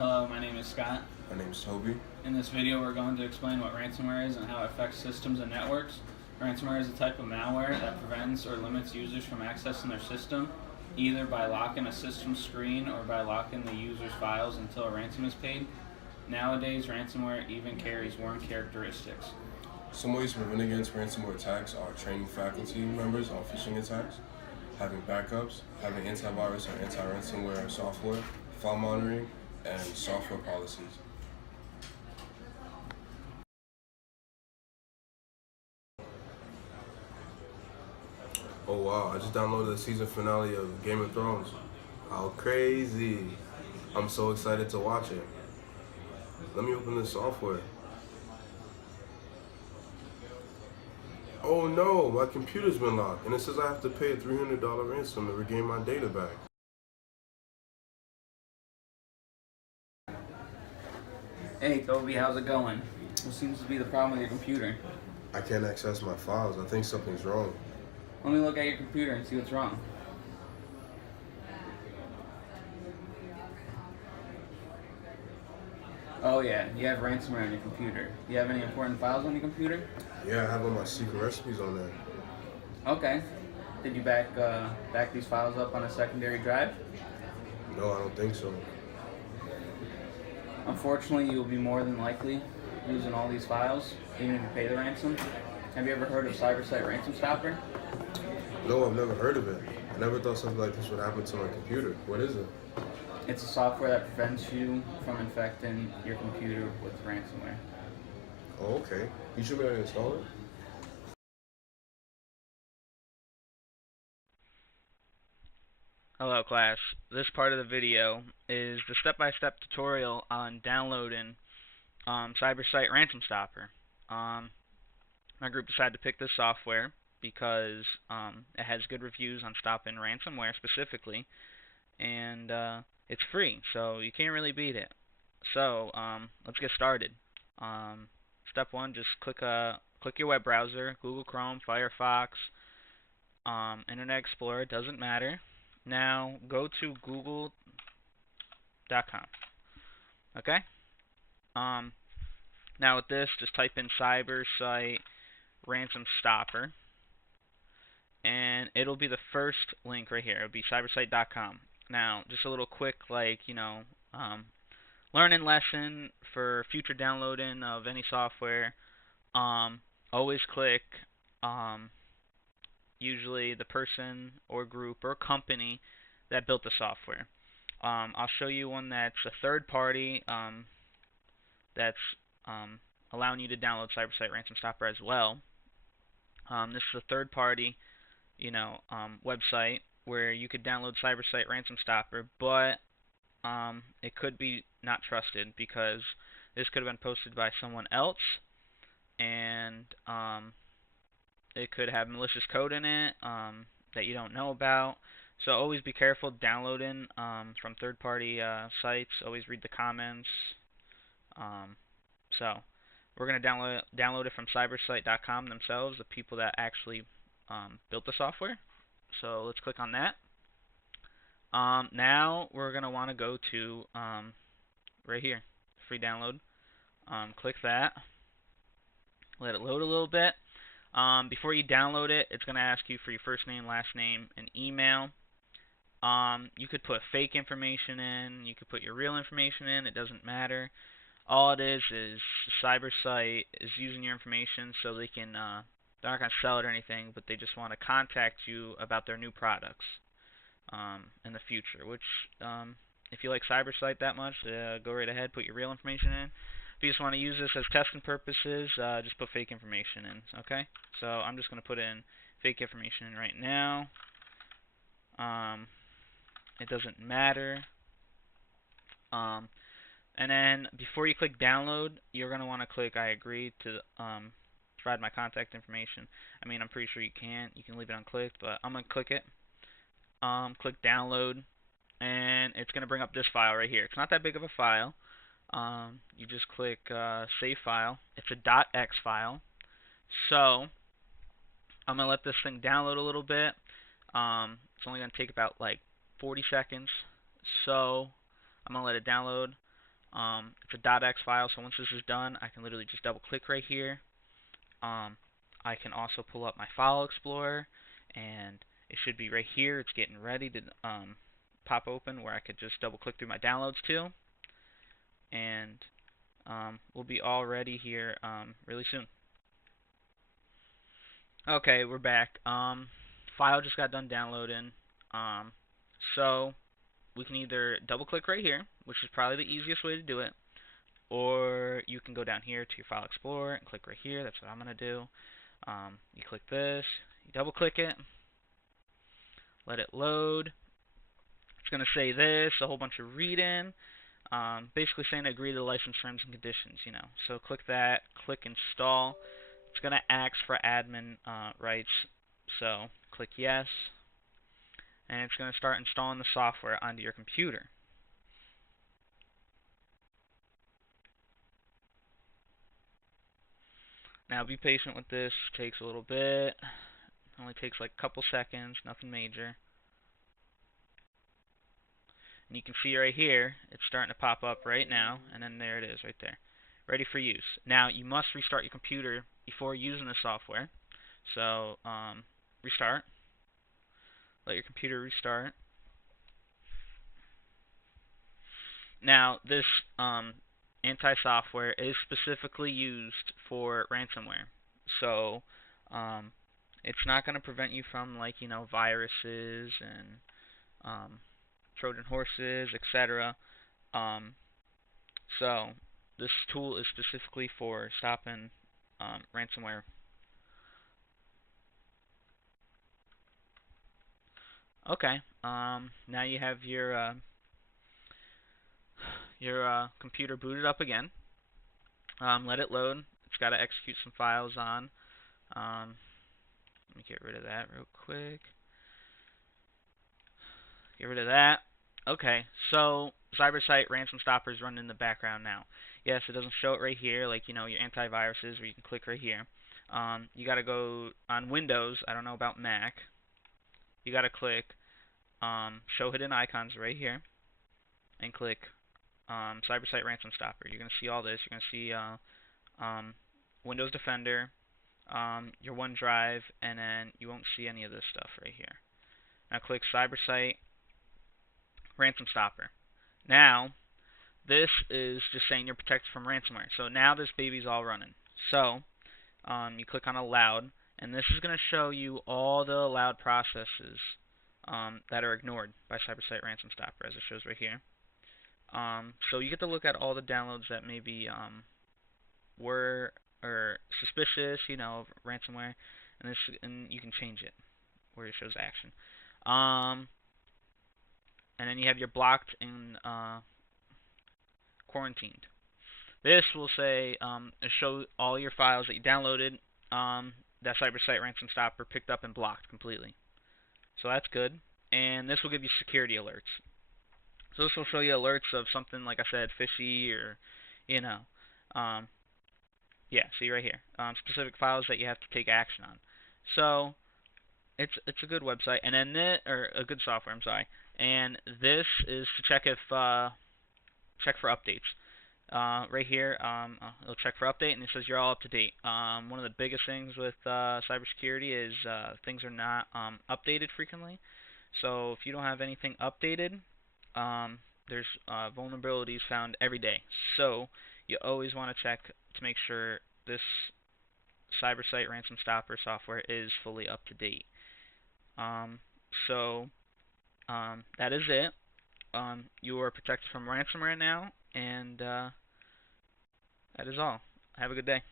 Hello, my name is Scott. My name is Toby. In this video, we're going to explain what ransomware is and how it affects systems and networks. Ransomware is a type of malware that prevents or limits users from accessing their system, either by locking a system screen or by locking the user's files until a ransom is paid. Nowadays, ransomware even carries warm characteristics. Some ways to prevent against ransomware attacks are training faculty members on phishing attacks, having backups, having antivirus or anti-ransomware software, file monitoring, and software policies. Oh wow, I just downloaded the season finale of Game of Thrones. How crazy. I'm so excited to watch it. Let me open this software. Oh no, my computer's been locked, and it says I have to pay a $300 ransom to regain my data back. Hey Toby, how's it going? What seems to be the problem with your computer? I can't access my files. I think something's wrong. Let me look at your computer and see what's wrong. Oh yeah, you have ransomware on your computer. Do you have any important files on your computer? Yeah, I have all my secret recipes on there. Okay. Did you back these files up on a secondary drive? No, I don't think so. Unfortunately, you'll be more than likely losing all these files, even if you pay the ransom. Have you ever heard of CyberSite Ransom Stopper? No, I've never heard of it. I never thought something like this would happen to my computer. What is it? It's a software that prevents you from infecting your computer with ransomware. Oh, okay. You should be able to install it? Hello class, this part of the video is the step-by-step tutorial on downloading CyberSite Ransom Stopper. My group decided to pick this software because it has good reviews on stopping ransomware specifically, and it's free, so you can't really beat it. So let's get started. Step one, just click your web browser, Google Chrome, Firefox, Internet Explorer, doesn't matter. Now go to google.com. Okay? Now with this, just type in CyberSite Ransom Stopper, and it'll be the first link right here. It'll be cybersite.com. Now, just a little quick, learning lesson for future downloading of any software. Always click usually the person or group or company that built the software. I'll show you one that's a third party that's allowing you to download CyberSite Ransom Stopper as well. This is a third party, website where you could download CyberSite Ransom Stopper, but it could be not trusted because this could have been posted by someone else, and it could have malicious code in it that you don't know about. So always be careful downloading from third-party sites. Always read the comments. So we're going to download it from cybersite.com themselves, the people that actually built the software. So let's click on that. Now we're going to want to go to right here, free download. Click that. Let it load a little bit. Before you download it, it's going to ask you for your first name, last name, and email. You could put fake information in. You could put your real information in. It doesn't matter. All it is CyberSite is using your information so they can, they're not going to sell it or anything, but they just want to contact you about their new products in the future, which, if you like CyberSite that much, go right ahead, put your real information in. If you just want to use this as testing purposes, just put fake information in, okay? So I'm just going to put in fake information in right now. It doesn't matter. And then before you click download, you're going to want to click I agree to provide my contact information. I mean, I'm pretty sure you can. You can leave it unclicked, but I'm going to click it. Click download, and it's going to bring up this file right here. It's not that big of a file. You just click save file. It's a .x file. So I'm going to let this thing download a little bit. It's only going to take about like 40 seconds. So I'm going to let it download. It's a .x file, so once this is done, I can literally just double click right here. I can also pull up my file explorer, and it should be right here. It's getting ready to pop open, where I could just double click through my downloads too, and we'll be all ready here really soon. Okay, we're back. File just got done downloading. So we can either double click right here, which is probably the easiest way to do it, or you can go down here to your file explorer and click right here. That's what I'm going to do. You click this, you double click it, let it load. It's going to say this, a whole bunch of reading, basically saying agree to the license terms and conditions, you know. So click that, click install. It's going to ask for admin rights, so click yes, and it's going to start installing the software onto your computer. Now be patient with this, it takes a little bit, it only takes like a couple seconds, nothing major. And you can see right here, it's starting to pop up right now, and then there it is right there, ready for use. Now you must restart your computer before using the software. So restart, let your computer restart. Now this anti-software is specifically used for ransomware, so it's not going to prevent you from, like, you know, viruses and Trojan horses, etc. So this tool is specifically for stopping ransomware. Okay, now you have your computer booted up again. Let it load. It's got to execute some files on. Let me get rid of that real quick. Get rid of that. Okay, so CyberSite Ransom Stopper is running in the background now. Yes, it doesn't show it right here, like, you know, your antiviruses, where you can click right here. You got to go on Windows. I don't know about Mac. You got to click Show Hidden Icons right here, and click CyberSite Ransom Stopper. You're going to see all this. You're going to see Windows Defender, your OneDrive, and then you won't see any of this stuff right here. Now click CyberSite Ransom Stopper. Now, this is just saying you're protected from ransomware. So now this baby's all running. So you click on Allowed, and this is going to show you all the allowed processes that are ignored by CyberSite Ransom Stopper, as it shows right here. So you get to look at all the downloads that maybe were or suspicious, you know, of ransomware, and you can change it where it shows action. And then you have your blocked and quarantined. This will say show all your files that you downloaded that CyberSite Ransom Stopper picked up and blocked completely. So that's good. And this will give you security alerts. So this will show you alerts of something, like I said, fishy, or, you know, yeah, see right here, specific files that you have to take action on. So it's a good website, and then or a good software, I'm sorry. And this is to check if check for updates. Right here, it'll check for update, and it says you're all up to date. One of the biggest things with cybersecurity is things are not updated frequently. So if you don't have anything updated, there's vulnerabilities found every day. So you always want to check to make sure this CyberSite Ransom Stopper software is fully up to date. That is it. You are protected from ransomware now, and that is all. Have a good day.